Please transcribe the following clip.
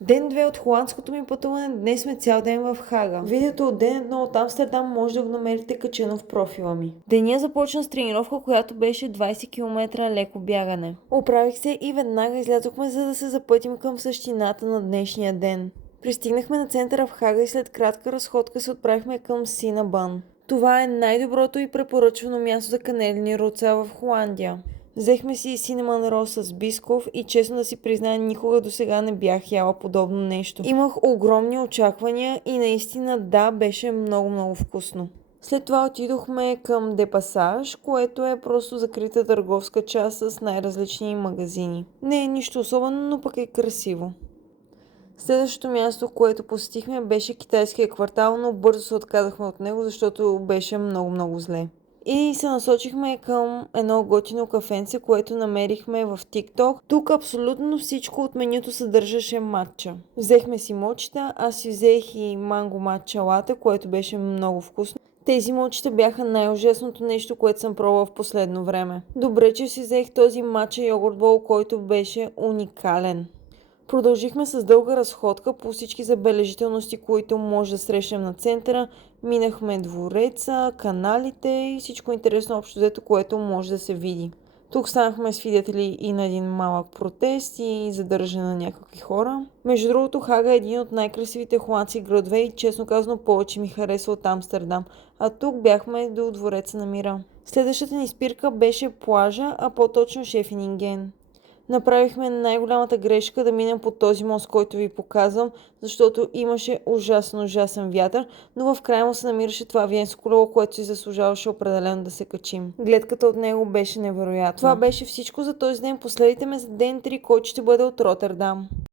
Ден 2 от холандското ми пътуване, днес сме цял ден в Хага. Видеото от ден 1 от Амстердам може да го намерите качено в профила ми. Деня започна с тренировка, която беше 20 км леко бягане. Оправих се и веднага излязохме, за да се запътим към същината на днешния ден. Пристигнахме на центъра в Хага и след кратка разходка се отправихме към Синабан. Това е най-доброто и препоръчвано място за канелени роца в Холандия. Взехме си синеман рол с бисков и честно да си призная, никога до сега не бях яла подобно нещо. Имах огромни очаквания и наистина да, беше много вкусно. След това отидохме към Депасаж, което е просто закрита търговска част с най-различни магазини. Не е нищо особено, но пък е красиво. Следващото място, което посетихме, беше китайския квартал, но бързо се отказахме от него, защото беше много зле. И се насочихме към едно готино кафенце, което намерихме в TikTok. Тук абсолютно всичко от менюто съдържаше матча. Взехме си мочета, аз си взех и манго матча лате, което беше много вкусно. Тези мочета бяха най-ужасното нещо, което съм пробвала в последно време. Добре, че си взех този матча йогурт бол, който беше уникален. Продължихме с дълга разходка по всички забележителности, които може да срещнем на центъра. Минахме двореца, каналите и всичко интересно общо взето, което може да се види. Тук станахме свидетели и на един малък протест и задържане на някакви хора. Между другото, Хага е един от най-красивите холандски градове и честно казано повече ми харесва от Амстердам. А тук бяхме до двореца на мира. Следващата ни спирка беше плажа, а по-точно Шефининген. Направихме най-голямата грешка да минем по този мост, който ви показвам, защото имаше ужасен вятър, но в края му се намираше това виенско колело, което си заслужаваше определено да се качим. Гледката от него беше невероятна. Това беше всичко за този ден. Последите ме за ден 3, който ще бъде от Роттердам.